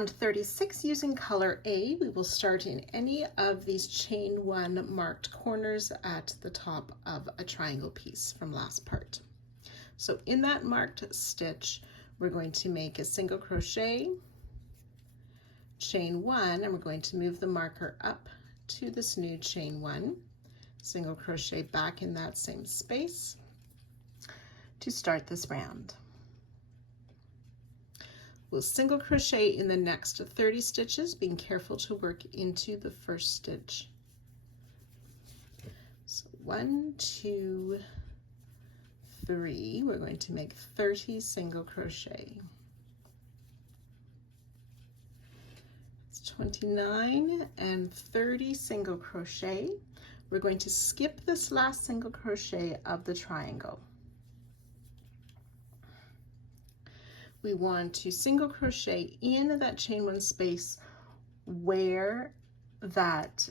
round 36, using color A, we will start in any of these chain 1 marked corners at the top of a triangle piece from last part. So in that marked stitch, we're going to make a single crochet, chain 1, and we're going to move the marker up to this new chain 1, single crochet back in that same space to start this round. We'll single crochet in the next 30 stitches, being careful to work into the first stitch. So 1, 2, 3, we're going to make 30 single crochet. It's 29 and 30 single crochet. We're going to skip this last single crochet of the triangle. We want to single crochet in that chain 1 space where that,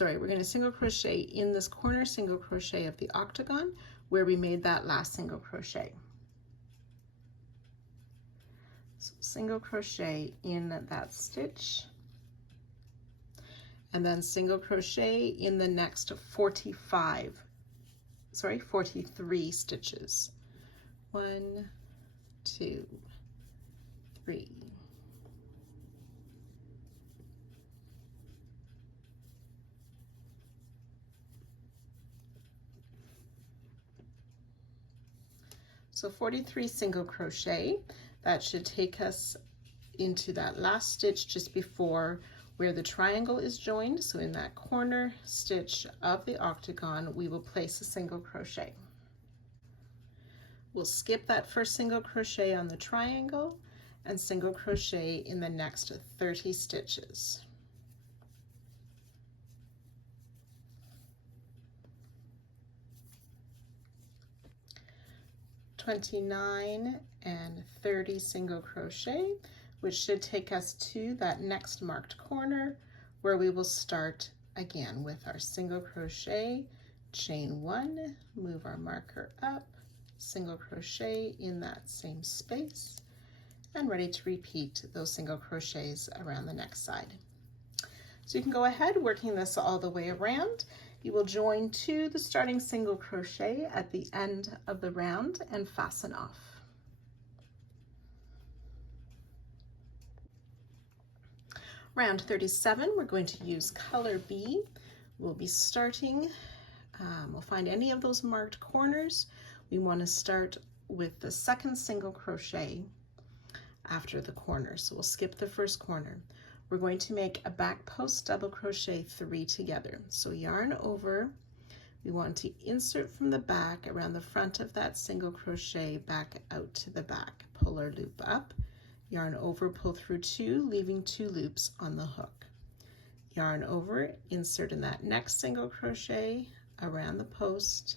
we're going to single crochet in this corner single crochet of the octagon where we made that last single crochet. So single crochet in that stitch, and then single crochet in the next 43 stitches. 1, 2, 3. So 43 single crochet. That should take us into that last stitch just before where the triangle is joined. So in that corner stitch of the octagon, we will place a single crochet. We'll skip that first single crochet on the triangle and single crochet in the next 30 stitches. (29 and 30 single crochet, which should take us to that next marked corner where we will start again with our single crochet, chain 1, move our marker up, single crochet in that same space, and ready to repeat those single crochets around the next side. So you can go ahead working this all the way around. You will join to the starting single crochet at the end of the round and fasten off. Round 37, we're going to use color B. We'll be starting, we'll find any of those marked corners. We want to start with the second single crochet after the corner. So we'll skip the first corner. We're going to make a back post double crochet 3 together. So yarn over, we want to insert from the back around the front of that single crochet back out to the back. Pull our loop up, yarn over, pull through 2, leaving 2 loops on the hook. Yarn over, insert in that next single crochet around the post,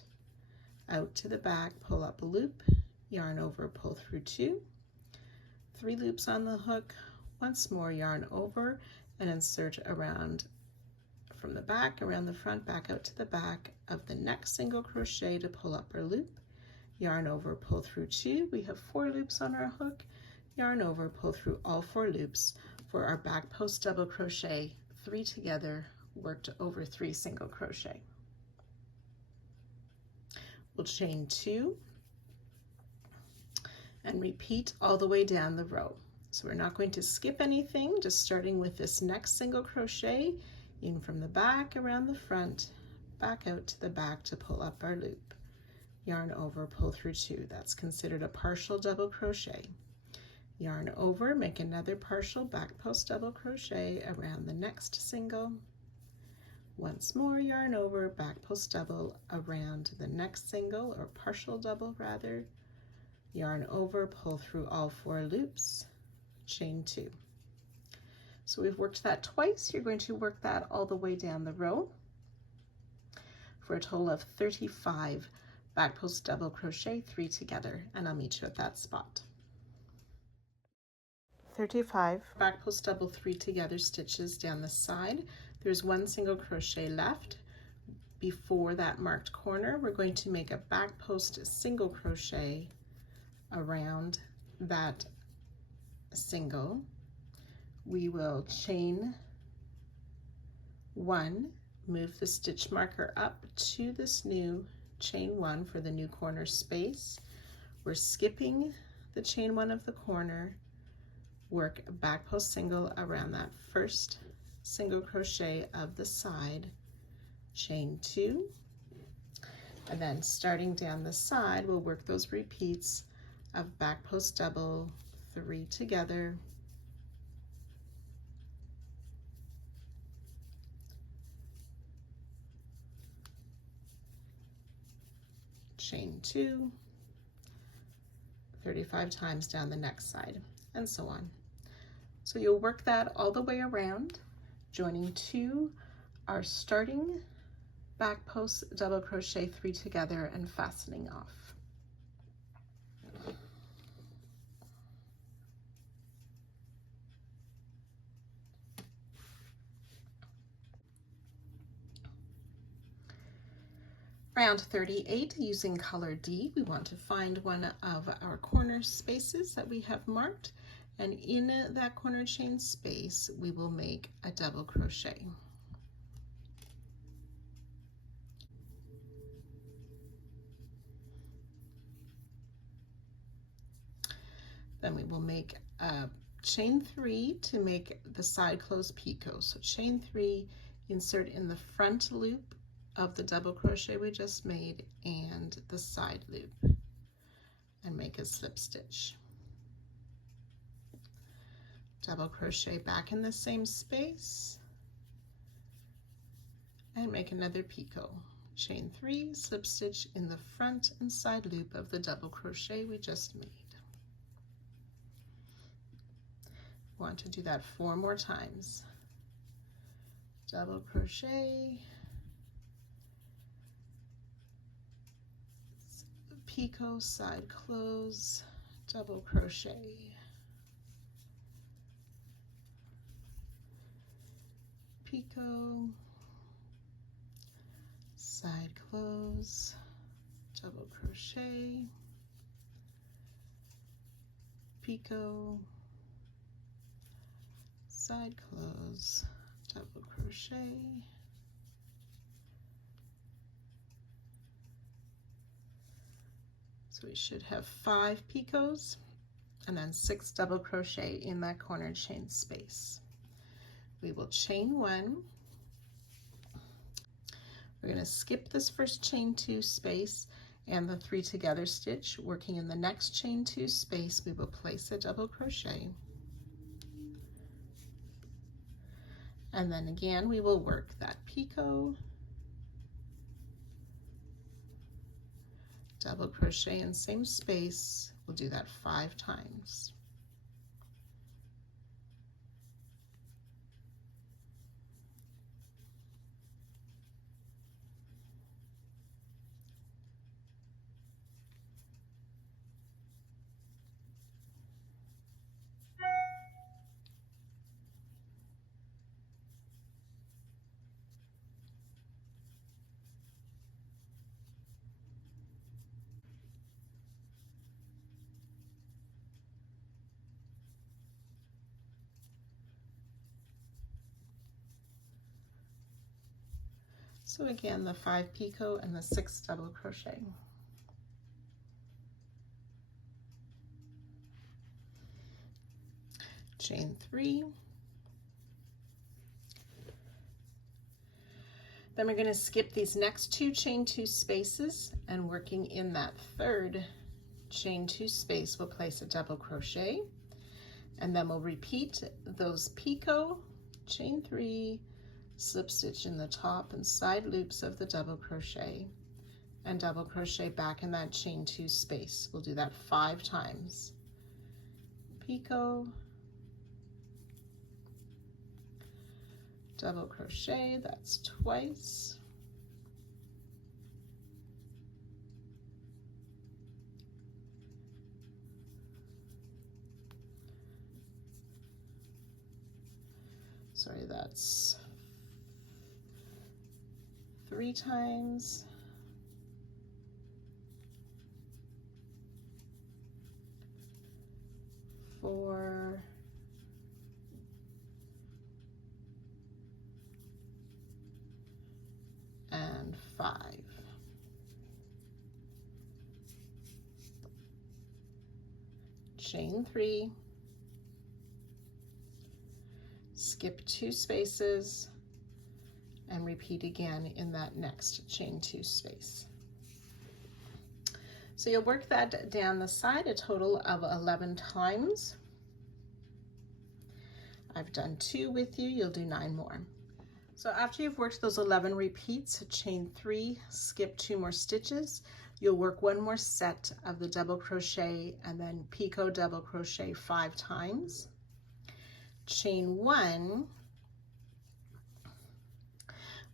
out to the back, pull up a loop, yarn over, pull through 2, 3 loops on the hook, once more yarn over and insert around from the back, around the front, back out to the back of the next single crochet to pull up our loop, yarn over, pull through 2, we have 4 loops on our hook, yarn over, pull through all 4 loops for our back post double crochet 3 together, worked over 3 single crochet. We'll chain 2 and repeat all the way down the row. So we're not going to skip anything, just starting with this next single crochet in from the back, around the front, back out to the back to pull up our loop. Yarn over, pull through 2. That's considered a partial double crochet. Yarn over, make another partial back post double crochet around the next single. Once more, yarn over, back post double around the next single, or partial double rather. Yarn over, pull through all 4 loops, chain 2. So we've worked that twice. You're going to work that all the way down the row for a total of 35 back post double crochet 3 together, and I'll meet you at that spot. 35 back post double 3 together stitches down the side. There's 1 single crochet left. Before that marked corner, we're going to make a back post single crochet around that single, we will chain 1, move the stitch marker up to this new chain 1 for the new corner space. We're skipping the chain 1 of the corner, work a back post single around that first single crochet of the side, chain 2, and then starting down the side we'll work those repeats of back post double, 3 together, chain 2, 35 times down the next side, and so on. So you'll work that all the way around, joining 2 are starting back post double crochet 3 together and fastening off. Round 38, using color D, we want to find one of our corner spaces that we have marked, and in that corner chain space we will make a double crochet. Then we will make a chain 3 to make the side close picot. So chain 3, insert in the front loop of the double crochet we just made and the side loop, and make a slip stitch. Double crochet back in the same space and make another picot. Chain 3, slip stitch in the front and side loop of the double crochet we just made. Want to do that 4 more times. Double crochet, picot, side close, double crochet, picot, side close, double crochet, picot, side close, double crochet, so we should have 5 picots and then 6 double crochet in that corner chain space. We will chain 1. We're going to skip this first chain 2 space and the 3 together stitch. Working in the next chain 2 space, we will place a double crochet, and then again we will work that picot, double crochet in same space. We'll do that 5 times. So again, the 5 picot and the 6 double crochet. Chain 3. Then we're going to skip these next 2 chain 2 spaces, and working in that third chain 2 space, we'll place a double crochet, and then we'll repeat those picot, chain 3, slip stitch in the top and side loops of the double crochet, and double crochet back in that chain 2 space. We'll do that 5 times. Picot, double crochet, that's twice, sorry, that's 3 times, 4, 5. Chain 3, skip 2 spaces, and repeat again in that next chain 2 space. So you'll work that down the side a total of 11 times. I've done 2 with you, you'll do 9 more. So after you've worked those 11 repeats, chain 3, skip 2 more stitches, you'll work 1 more set of the double crochet and then picot double crochet 5 times. Chain 1,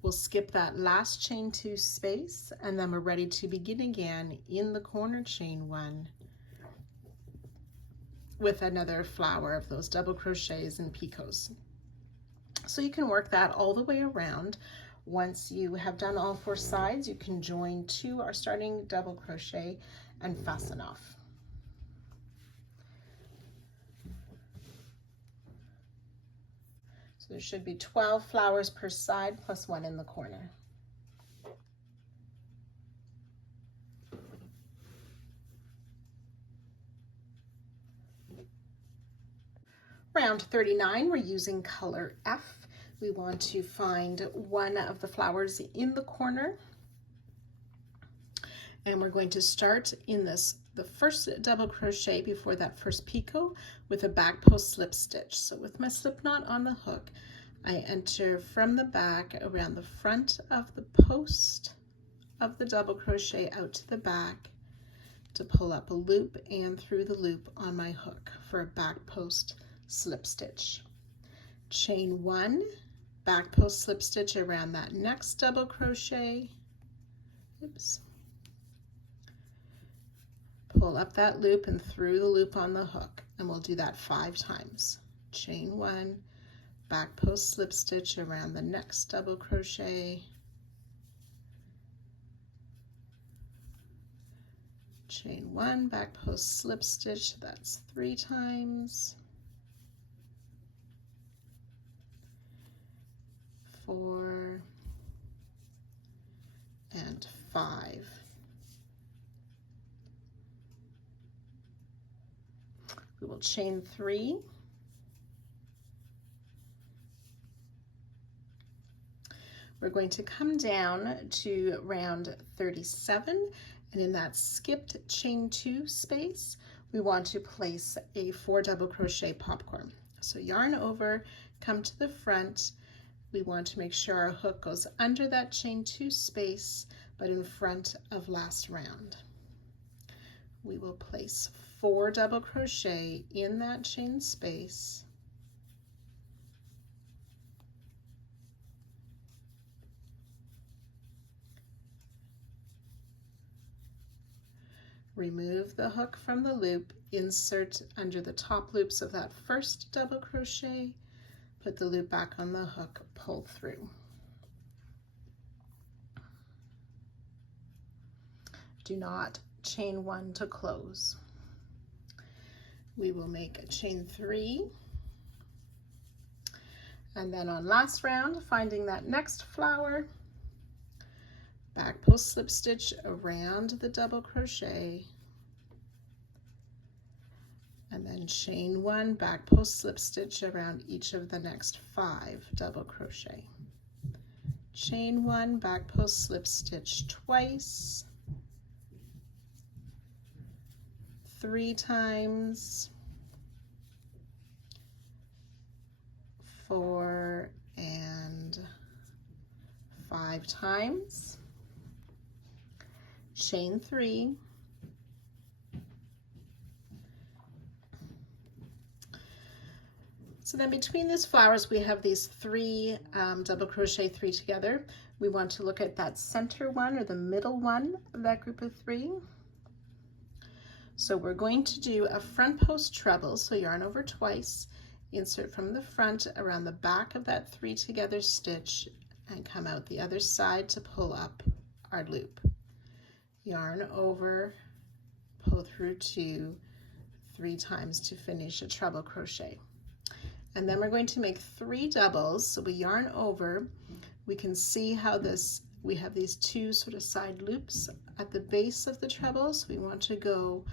we'll skip that last chain 2 space, and then we're ready to begin again in the corner chain 1 with another flower of those double crochets and picots. So you can work that all the way around. Once you have done all 4 sides, you can join to our starting double crochet and fasten off. So there should be 12 flowers per side plus 1 in the corner. Round 39, we're using color F. We want to find one of the flowers in the corner, and we're going to start in the first double crochet before that first picot with a back post slip stitch. So with my slip knot on the hook, I enter from the back around the front of the post of the double crochet out to the back to pull up a loop and through the loop on my hook for a back post slip stitch. Chain 1, back post slip stitch around that next double crochet. Oops. Pull up that loop and through the loop on the hook, and we'll do that 5 times. Chain 1, back post slip stitch around the next double crochet. Chain 1, back post slip stitch, that's 3 times. 4 and 5. We will chain 3. We're going to come down to round 37, and in that skipped chain 2 space, we want to place a 4 double crochet popcorn. So yarn over, come to the front. We want to make sure our hook goes under that chain 2 space, but in front of last round. We will place 4 double crochet in that chain space. Remove the hook from the loop, insert under the top loops of that first double crochet, put the loop back on the hook, pull through. Do not chain 1 to close. We will make a chain 3, and then on last round, finding that next flower, back post slip stitch around the double crochet, and then chain 1, back post slip stitch around each of the next 5 double crochet. Chain 1, back post slip stitch twice, 3 times, 4 and 5 times, chain 3, so then between these flowers we have these 3 double crochet 3 together. We want to look at that center one or the middle one of that group of 3. So we're going to do a front post treble, so yarn over twice, insert from the front around the back of that 3 together stitch, and come out the other side to pull up our loop. Yarn over, pull through 2, 3 times to finish a treble crochet. And then we're going to make 3 doubles, so we yarn over. We can see how this we have these two sort of side loops at the base of the treble, so we want to go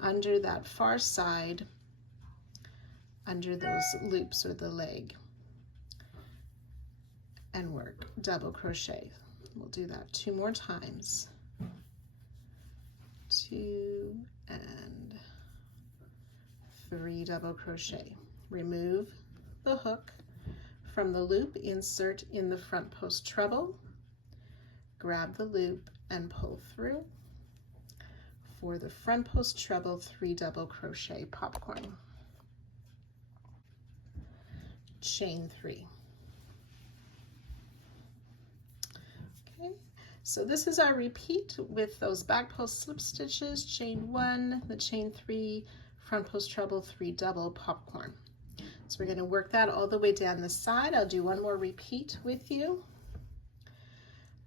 under that far side, under those loops or the leg, and work double crochet. We'll do that 2 more times. 2 and 3 double crochet. Remove the hook from the loop, insert in the front post treble, grab the loop and pull through. For the front post treble, 3 double crochet popcorn. Chain 3. Okay, so this is our repeat with those back post slip stitches, chain 1, the chain 3, front post treble, 3 double popcorn. So we're going to work that all the way down the side. I'll do one more repeat with you.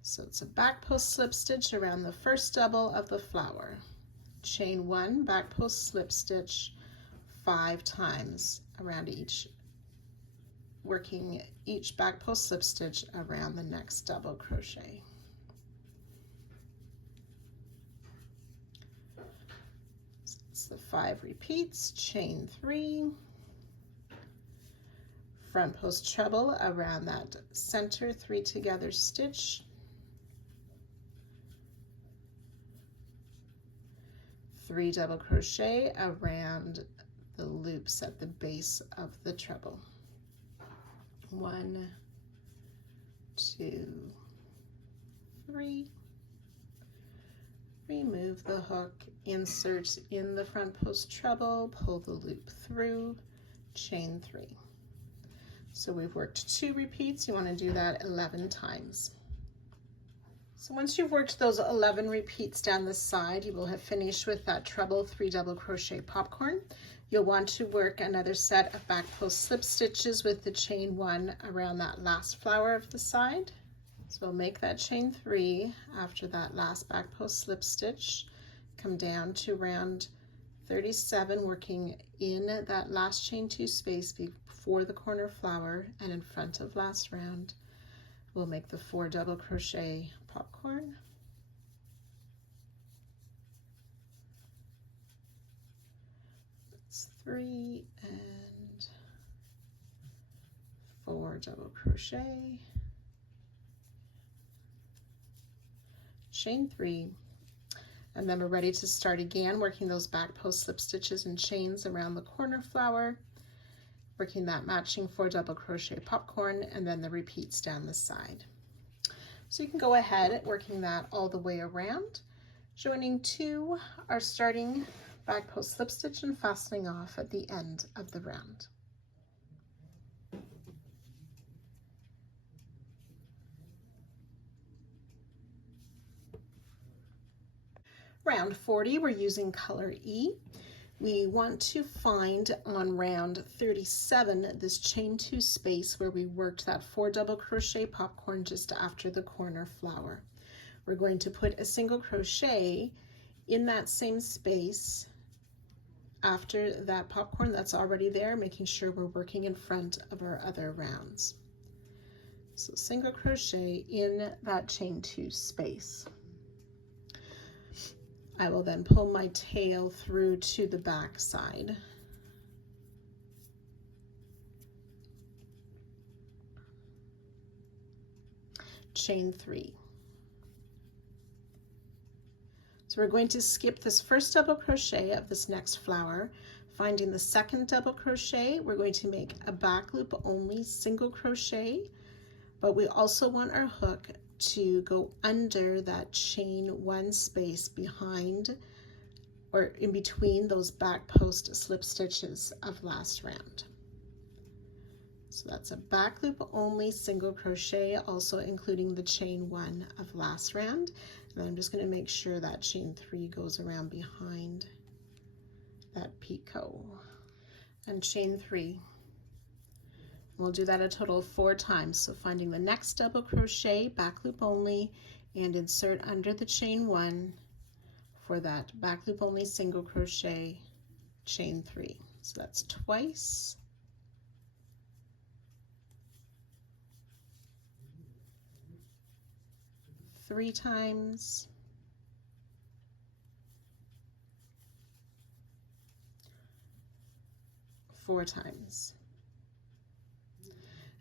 So it's a back post slip stitch around the first double of the flower, chain 1, back post slip stitch 5 times around each, working each back post slip stitch around the next double crochet. So it's the 5 repeats, chain 3, front post treble around that center 3 together stitch, 3 double crochet around the loops at the base of the treble. 1, 2, 3. Remove the hook, insert in the front post treble, pull the loop through, chain 3. So we've worked 2 repeats. You want to do that 11 times. So once you've worked those 11 repeats down the side, you will have finished with that treble 3 double crochet popcorn. You'll want to work another set of back post slip stitches with the chain 1 around that last flower of the side. So we'll make that chain 3 after that last back post slip stitch, come down to round 37, working in that last chain 2 space before the corner flower and in front of last round. We'll make the 4 double crochet popcorn. That's 3 and 4 double crochet, chain 3, and then we're ready to start again, working those back post slip stitches and chains around the corner flower, working that matching 4 double crochet popcorn, and then the repeats down the side. So you can go ahead working that all the way around, joining 2 our starting back post slip stitch and fastening off at the end of the round. Round 40, we're using color E. We want to find on round 37 this chain 2 space where we worked that 4 double crochet popcorn just after the corner flower. We're going to put a single crochet in that same space after that popcorn that's already there, making sure we're working in front of our other rounds. So single crochet in that chain 2 space. I will then pull my tail through to the back side. Chain 3. So we're going to skip this first double crochet of this next flower, finding the second double crochet. We're going to make a back loop only single crochet, but we also want our hook to go under that chain 1 space behind or in between those back post slip stitches of last round. So that's a back loop only single crochet, also including the chain 1 of last round. And I'm just going to make sure that chain 3 goes around behind that picot. And chain 3. We'll do that a total of 4 times. So finding the next double crochet, back loop only, and insert under the chain 1 for that back loop only single crochet, chain 3. So that's twice. 3 times, 4 times.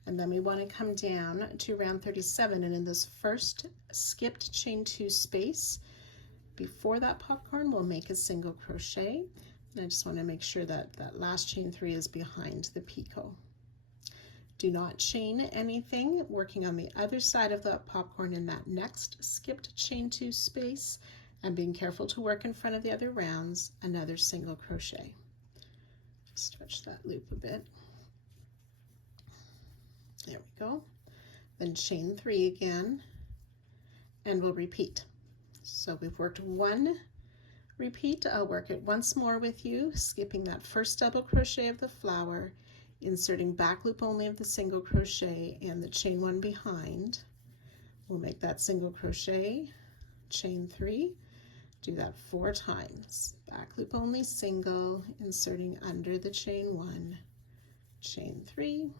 And then we want to come down to round 37, and in this first skipped chain 2 space before that popcorn, we'll make a single crochet. And I just want to make sure that that last chain 3 is behind the picot. Do not chain anything, working on the other side of the popcorn in that next skipped chain 2 space, and being careful to work in front of the other rounds, another single crochet. Just stretch that loop a bit. There we go. Then chain 3 again, and we'll repeat. So we've worked 1 repeat. I'll work it once more with you, skipping that first double crochet of the flower, inserting back loop only of the single crochet and the chain 1 behind. We'll make that single crochet, chain 3, do that 4 times, back loop only single, inserting under the chain 1, chain 3,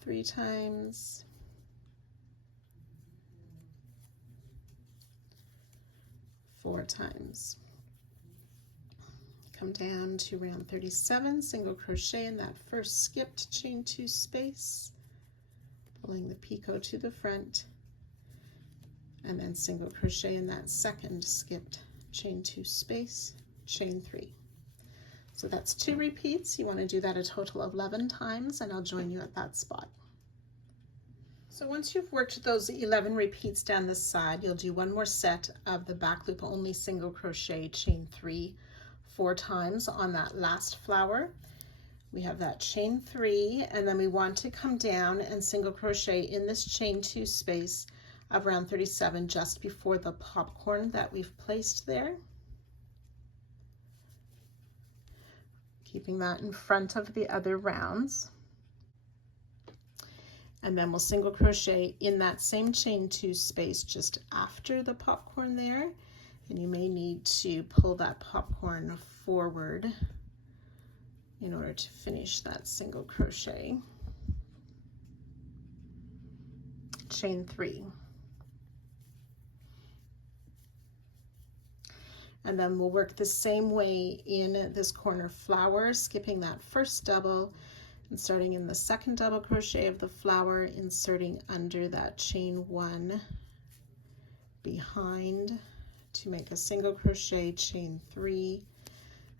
three times, 4 times. Come down to round 37, single crochet in that first skipped chain 2 space, pulling the picot to the front, and then single crochet in that second skipped chain 2 space, chain 3. So that's 2 repeats. You want to do that a total of 11 times, and I'll join you at that spot. So once you've worked those 11 repeats down the side, you'll do 1 more set of the back loop only single crochet, chain 3, 4 times on that last flower. We have that chain 3, and then we want to come down and single crochet in this chain 2 space of round 37 just before the popcorn that we've placed there. Keeping that in front of the other rounds. And then we'll single crochet in that same chain 2 space just after the popcorn there. And you may need to pull that popcorn forward in order to finish that single crochet. Chain 3. And then we'll work the same way in this corner flower, skipping that first double and starting in the second double crochet of the flower, inserting under that chain 1 behind to make a single crochet, chain 3,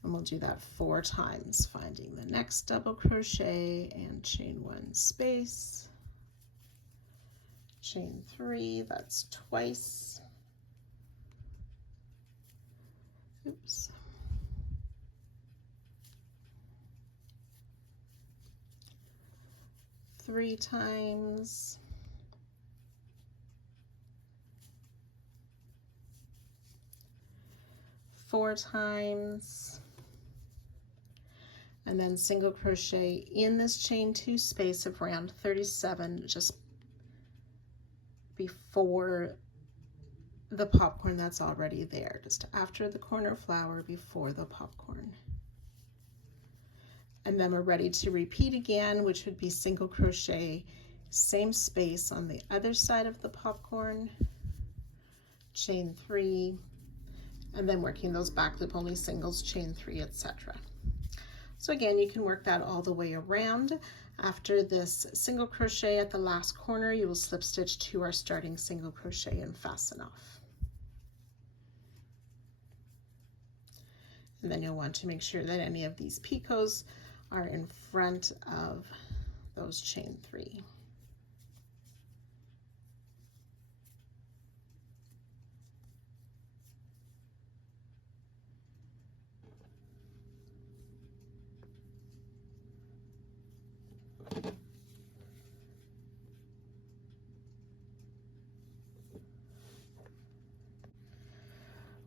and we'll do that 4 times, finding the next double crochet and chain 1 space, chain 3, that's twice, oops, 3 times, 4 times, and then single crochet in this chain 2 space of round 37 just before the popcorn that's already there, just after the corner flower, before the popcorn. And then we're ready to repeat again, which would be single crochet, same space on the other side of the popcorn, chain 3, and then working those back loop only singles, chain 3, etc. So again, you can work that all the way around. After this single crochet at the last corner, you will slip stitch to our starting single crochet and fasten off. And then you'll want to make sure that any of these picots are in front of those chain 3.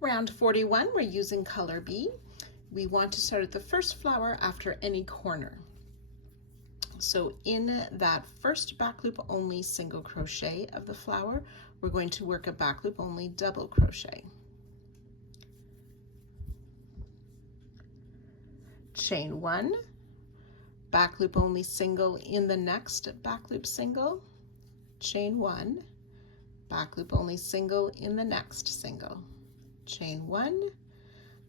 Round 41, we're using color B. We want to start at the first flower after any corner. So in that first back loop only single crochet of the flower, we're going to work a back loop only double crochet. Chain 1, back loop only single in the next back loop single, chain 1, back loop only single in the next single, chain 1,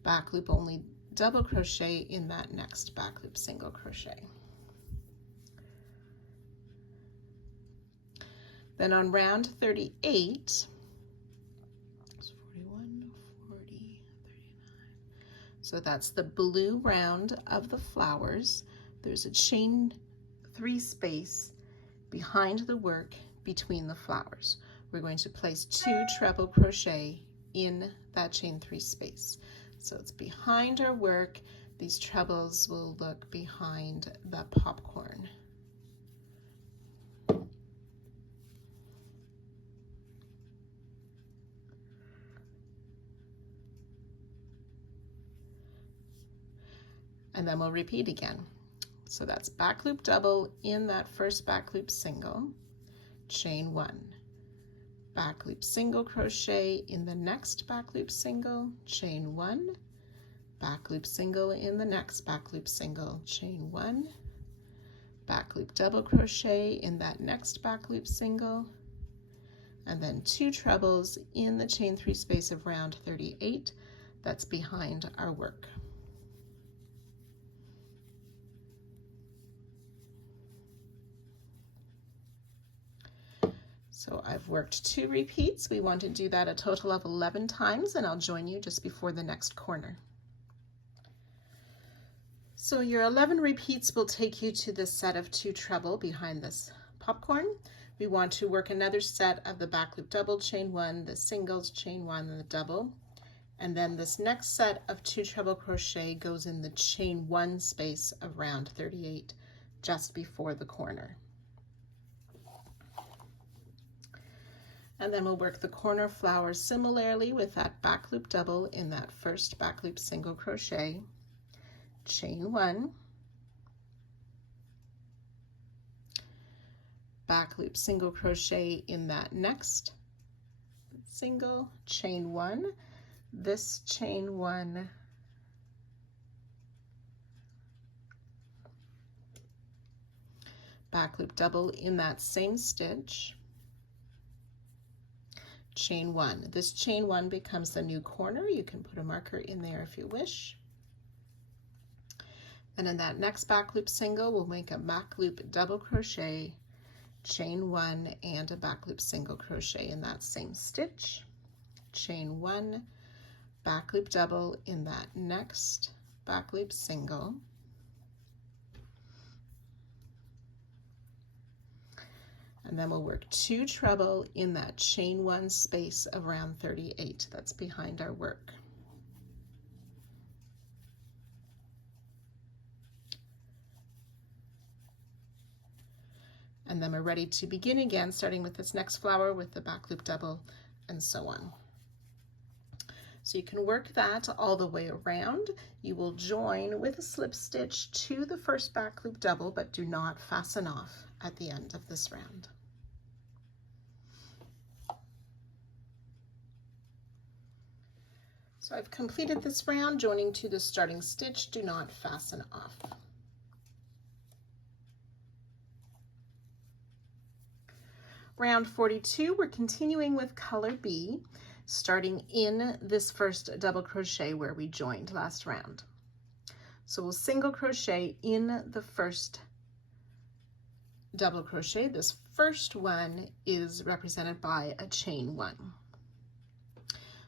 back loop only double crochet in that next back loop single crochet. Then on round 38, 41, 40, 39. So that's the blue round of the flowers. There's a chain 3 space behind the work between the flowers. We're going to place 2 treble crochet in that chain 3 space. So it's behind our work. These trebles will look behind the popcorn. And then we'll repeat again. So that's back loop double in that first back loop single, chain 1, back loop single crochet in the next back loop single, chain 1, back loop single in the next back loop single, chain 1, back loop double crochet in that next back loop single, and then 2 trebles in the chain 3 space of round 38 that's behind our work. So I've worked 2 repeats. We want to do that a total of 11 times, and I'll join you just before the next corner. So your 11 repeats will take you to the set of 2 treble behind this popcorn. We want to work another set of the back loop double, chain 1, the singles, chain 1, and the double. And then this next set of 2 treble crochet goes in the chain 1 space of round 38, just before the corner. And then we'll work the corner flowers similarly with that back loop double in that first back loop single crochet, chain 1, back loop single crochet in that next single, chain 1, this chain 1, back loop double in that same stitch, chain 1. This chain 1 becomes the new corner. You can put a marker in there if you wish. And in that next back loop single, we'll make a back loop double crochet, chain 1, and a back loop single crochet in that same stitch, chain 1, back loop double in that next back loop single, and then we'll work 2 treble in that chain 1 space of round 38 that's behind our work. And then we're ready to begin again, starting with this next flower with the back loop double and so on. So you can work that all the way around. You will join with a slip stitch to the first back loop double, but do not fasten off at the end of this round. So I've completed this round, joining to the starting stitch, do not fasten off. Round 42, we're continuing with color B, starting in this first double crochet where we joined last round. So we'll single crochet in the first double crochet. This first one is represented by a chain 1.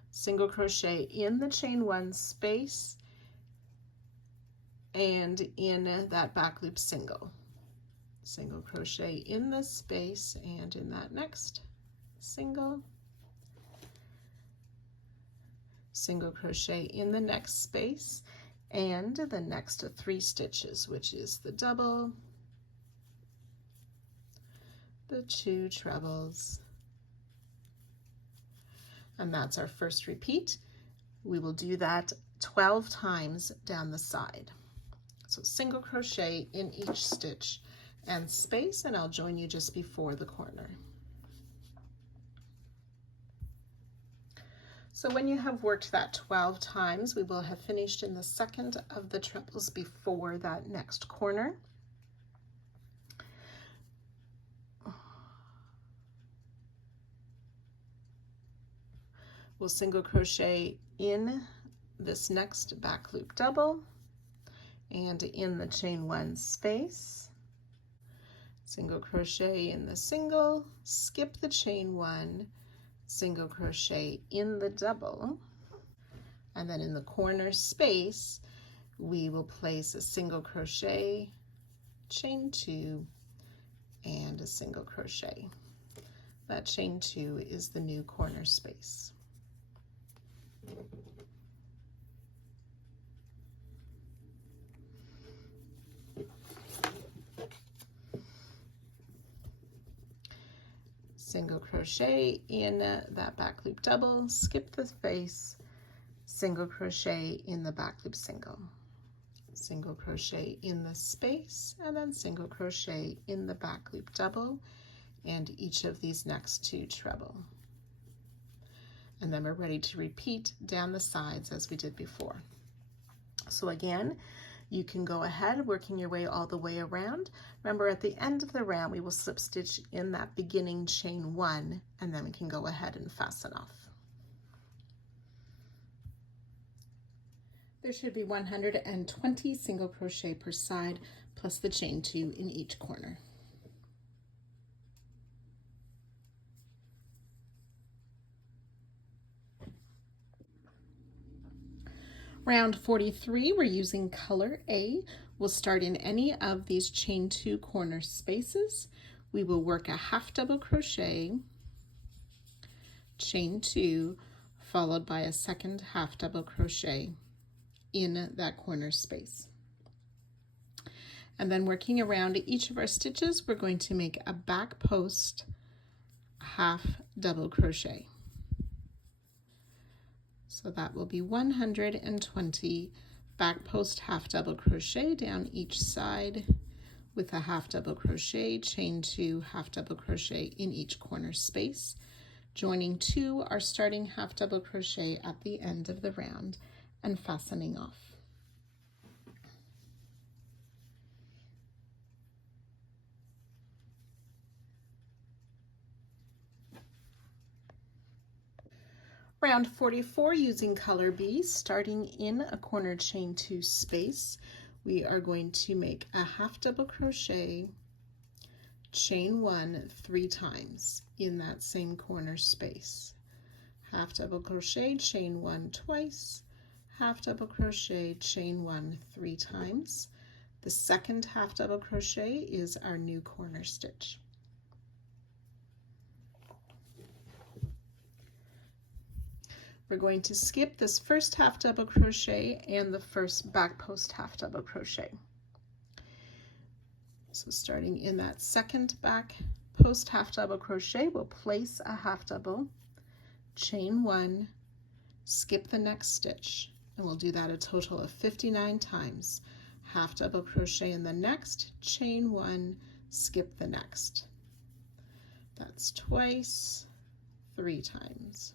Single crochet in the chain 1 space and in that back loop single. Single crochet in this space and in that next single. Single crochet in the next space and the next 3 stitches, which is the double, the 2 trebles, and that's our first repeat. We will do that 12 times down the side. So single crochet in each stitch and space, and I'll join you just before the corner. So when you have worked that 12 times, we will have finished in the second of the trebles before that next corner. We'll single crochet in this next back loop double and in the chain one space, single crochet in the single, skip the chain one, single crochet in the double, and then in the corner space we will place a single crochet, chain two, and a single crochet. That chain two is the new corner space. Single crochet in that back loop double, skip the space, single crochet in the back loop single, single crochet in the space, and then single crochet in the back loop double and each of these next two treble. And then we're ready to repeat down the sides as we did before. So again, you can go ahead working your way all the way around. Remember, at the end of the round we will slip stitch in that beginning chain one, and then we can go ahead and fasten off. There should be 120 single crochet per side plus the chain two in each corner. Round 43, we're using color A. We'll start in any of these chain two corner spaces. We will work a half double crochet, chain two, followed by a second half double crochet in that corner space. And then working around each of our stitches, we're going to make a back post half double crochet. So that will be 120 back post half double crochet down each side with a half double crochet, chain two, half double crochet in each corner space, joining to our starting half double crochet at the end of the round and fastening off. Round 44, using color B, starting in a corner chain two space, we are going to make a half double crochet, chain one 3 times in that same corner space. Half double crochet, chain one twice, half double crochet, chain one 3 times. The second half double crochet is our new corner stitch. We're going to skip this first half double crochet and the first back post half double crochet. So starting in that second back post half double crochet, we'll place a half double, chain one, skip the next stitch, and we'll do that a total of 59 times. Half double crochet in the next, chain one, skip the next. That's twice, 3 times.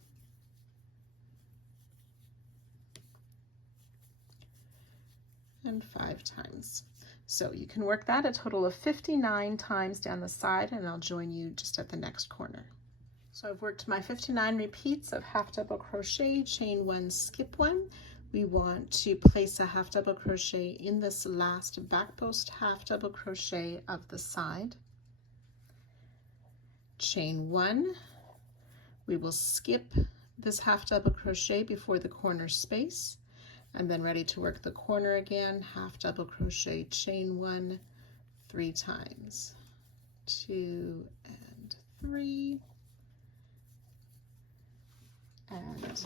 And 5 times. So you can work that a total of 59 times down the side, and I'll join you just at the next corner. So I've worked my 59 repeats of half double crochet, chain one, skip one. We want to place a half double crochet in this last back post half double crochet of the side. Chain one, we will skip this half double crochet before the corner space, and then ready to work the corner again, half double crochet, chain one 3 times, 2 and 3, and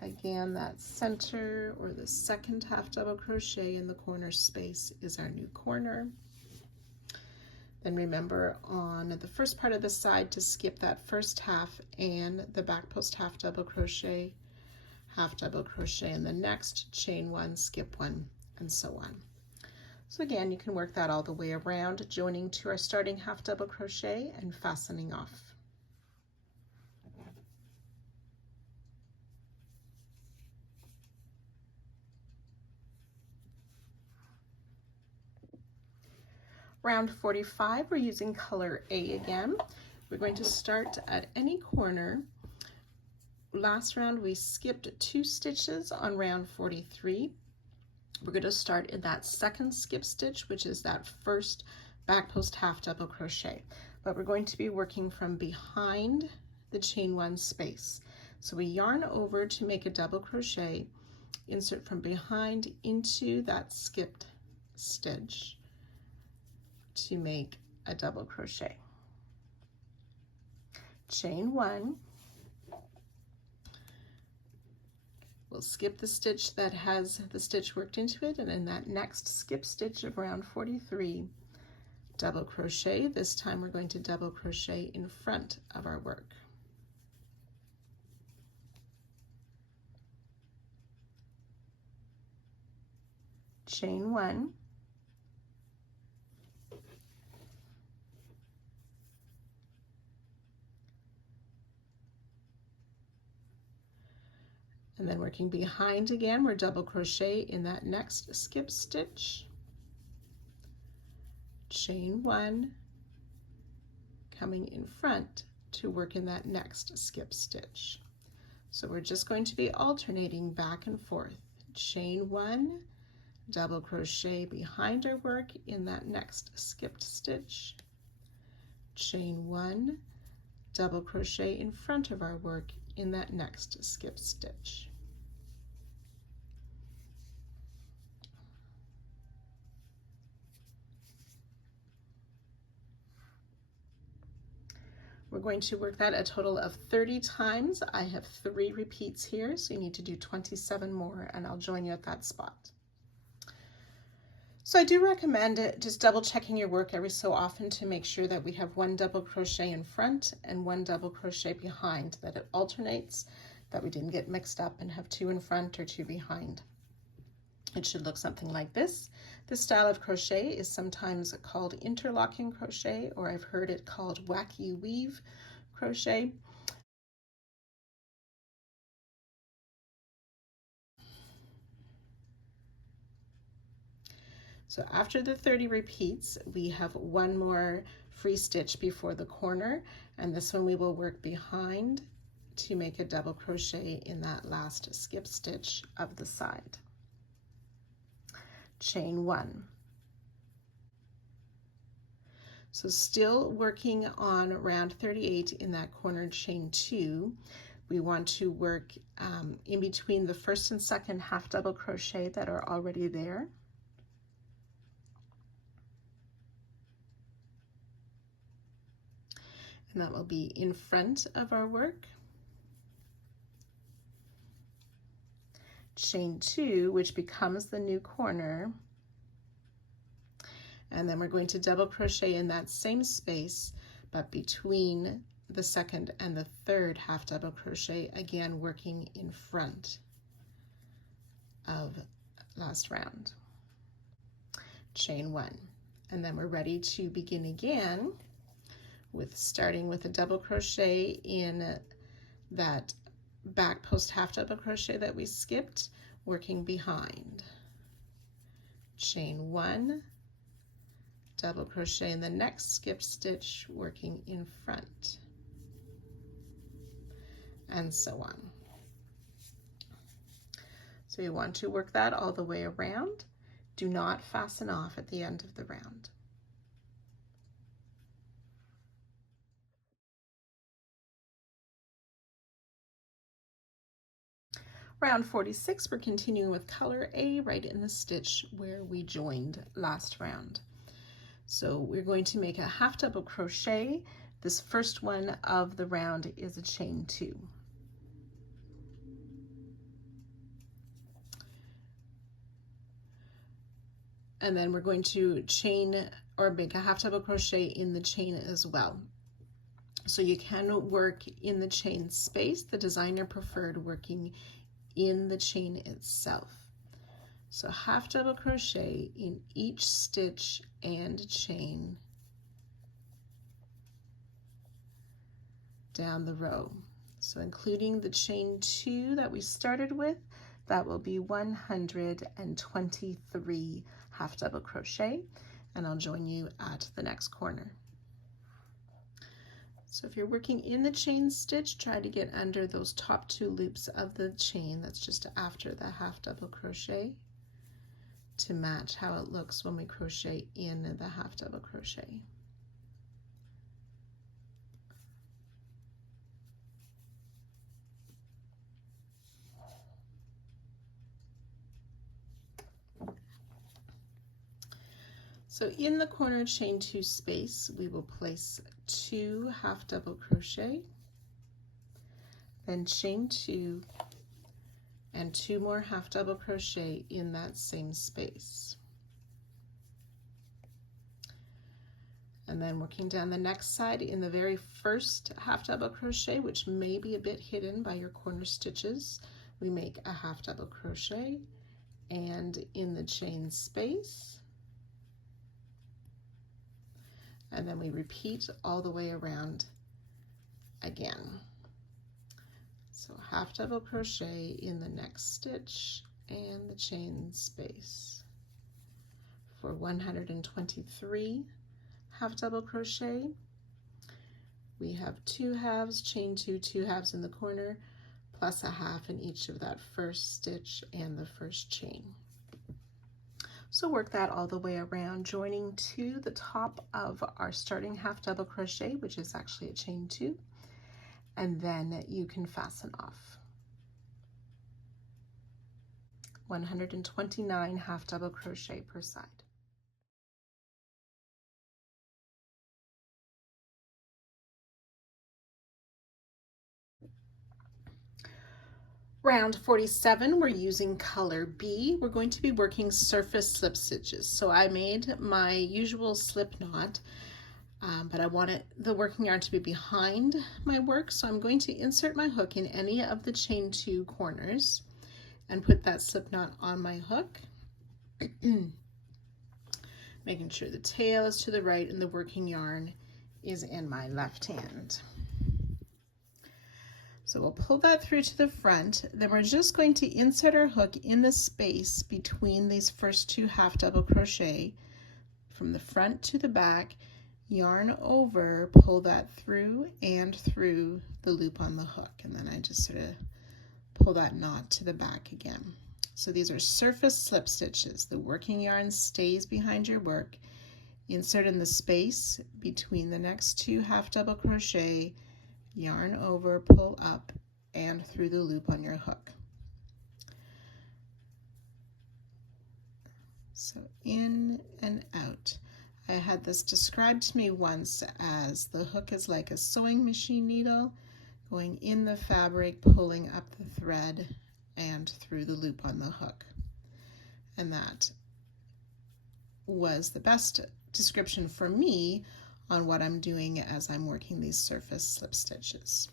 again that center or the second half double crochet in the corner space is our new corner. Then remember on the first part of the side to skip that first half and the back post half double crochet, half double crochet in the next, chain one, skip one, and so on. So again, you can work that all the way around, joining to our starting half double crochet and fastening off. Round 45, we're using color A again. We're going to start at any corner last round we skipped 2 stitches on round 43. We're going to start in that second skip stitch, which is that first back post half double crochet, but we're going to be working from behind the chain 1 space. So we yarn over to make a double crochet, insert from behind into that skipped stitch to make a double crochet. Chain 1. We'll skip the stitch that has the stitch worked into it, and in that next skip stitch of round 43, double crochet. This time we're going to double crochet in front of our work. Chain 1. And then working behind again, we're double crochet in that next skip stitch. Chain 1, coming in front to work in that next skip stitch. So we're just going to be alternating back and forth. Chain 1, double crochet behind our work in that next skipped stitch. Chain 1, double crochet in front of our work in that next skip stitch. We're going to work that a total of 30 times. I have 3 repeats here, so you need to do 27 more, and I'll join you at that spot. So I do recommend just double checking your work every so often to make sure that we have 1 double crochet in front and 1 double crochet behind, that it alternates, that we didn't get mixed up and have 2 in front or 2 behind. It should look something like this. This style of crochet is sometimes called interlocking crochet, or I've heard it called wacky weave crochet. So after the 30 repeats, we have 1 more free stitch before the corner, and this one we will work behind to make a double crochet in that last skip stitch of the side. Chain 1. So still working on round 38 in that corner chain 2, we want to work in between the first and second half double crochet that are already there. And that will be in front of our work. Chain 2, which becomes the new corner, and then we're going to double crochet in that same space, but between the second and the third half double crochet, again working in front of last round. Chain 1, and then we're ready to begin again with starting with a double crochet in that back post half double crochet that we skipped, working behind. Chain 1, double crochet in the next skip stitch, working in front, and so on. So you want to work that all the way around. Do not fasten off at the end of the round. Round 46, we're continuing with color A right in the stitch where we joined last round. So we're going to make a half double crochet. This first one of the round is a chain 2. And then we're going to chain or make a half double crochet in the chain as well. So you can work in the chain space. The designer preferred working in the chain itself. So half double crochet in each stitch and chain down the row. So including the chain 2 that we started with, that will be 123 half double crochet, and I'll join you at the next corner. So if you're working in the chain stitch, try to get under those top 2 loops of the chain. That's just after the half double crochet, to match how it looks when we crochet in the half double crochet. So in the corner chain 2 space, we will place 2 half double crochet, then chain 2 and 2 more half double crochet in that same space. And then working down the next side, in the very first half double crochet, which may be a bit hidden by your corner stitches, we make a half double crochet, and in the chain space, and then we repeat all the way around again. So half double crochet in the next stitch and the chain space. For 123 half double crochet, we have 2 halves, chain 2, 2 halves in the corner, plus a half in each of that first stitch and the first chain. So work that all the way around, joining to the top of our starting half double crochet, which is actually a chain 2, and then you can fasten off. 129 half double crochet per side. Round 47, we're using color B. We're going to be working surface slip stitches. So I made my usual slip knot, but I want the working yarn to be behind my work. So I'm going to insert my hook in any of the chain 2 corners and put that slip knot on my hook, making sure the tail is to the right and the working yarn is in my left hand. So we'll pull that through to the front, then we're just going to insert our hook in the space between these first 2 half double crochet from the front to the back, yarn over, pull that through and through the loop on the hook, and then I just sort of pull that knot to the back again. So these are surface slip stitches. The working yarn stays behind your work. Insert in the space between the next 2 half double crochet, yarn over, pull up and through the loop on your hook. So in and out. I had this described to me once as the hook is like a sewing machine needle going in the fabric, pulling up the thread and through the loop on the hook. And that was the best description for me on what I'm doing as I'm working these surface slip stitches.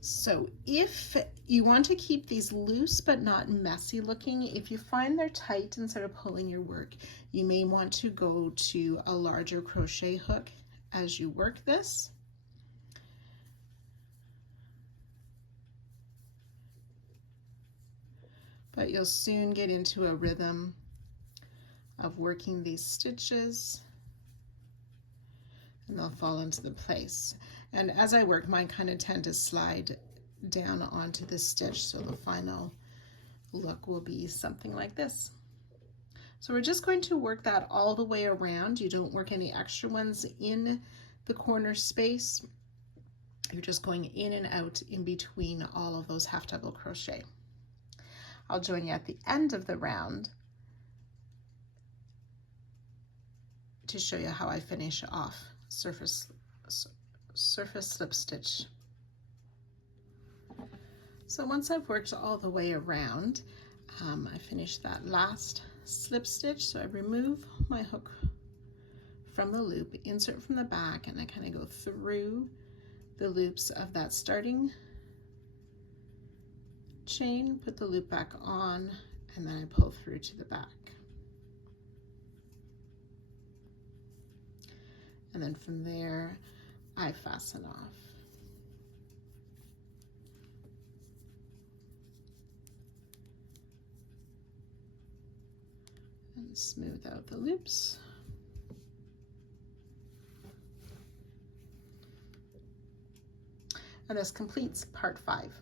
So if you want to keep these loose but not messy looking, if you find they're tight instead of pulling your work, you may want to go to a larger crochet hook as you work this. But you'll soon get into a rhythm of working these stitches, and they'll fall into the place. And as I work, mine kind of tend to slide down onto the stitch, so the final look will be something like this. So we're just going to work that all the way around. You don't work any extra ones in the corner space. You're just going in and out in between all of those half double crochet. I'll join you at the end of the round to show you how I finish off surface slip stitch. So once I've worked all the way around, I finish that last slip stitch. So I remove my hook from the loop, insert from the back, and I kind of go through the loops of that starting chain, put the loop back on, and then I pull through to the back. And then from there, I fasten off. And smooth out the loops. And this completes part 5.